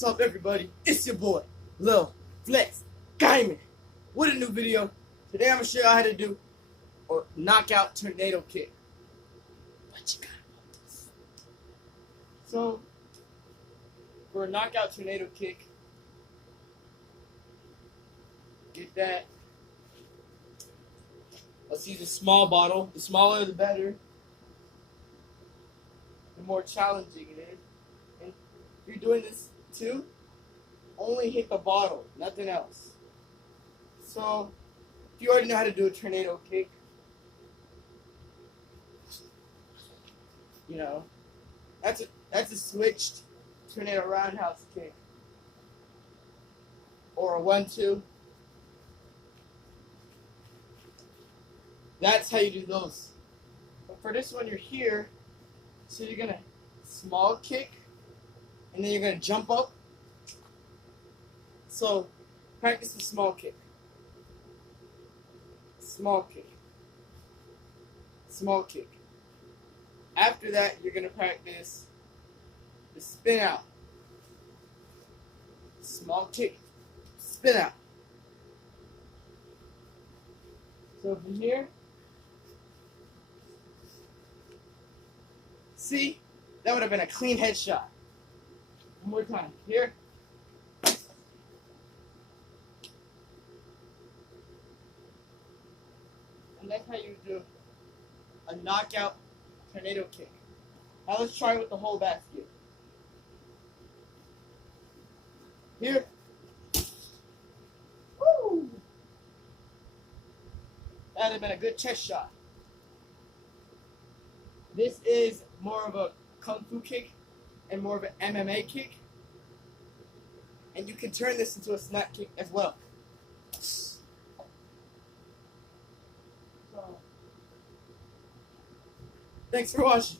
What's up, everybody? It's your boy, Lil Flex Diamond, with a new video. Today I'm gonna show you how to do a knockout tornado kick. What you got about this? So, for a knockout tornado kick, get that. Let's use a small bottle. The smaller the better. The more challenging it is. And if you're doing this too, only hit the bottle, nothing else. So, if you already know how to do a tornado kick, you know, that's a switched tornado roundhouse kick. Or a 1-2. That's how you do those. But for this one, you're here, so you're gonna small kick, and then you're gonna jump up. So, practice the small kick. Small kick. Small kick. After that, you're gonna practice the spin out. Small kick, spin out. So from here, see, that would have been a clean headshot. One more time. Here. And that's how you do a knockout tornado kick. Now let's try with the whole basket. Here. Woo! That would have been a good chest shot. This is more of a kung fu kick and more of an MMA kick. And you can turn this into a snap kick as well. So, thanks for watching.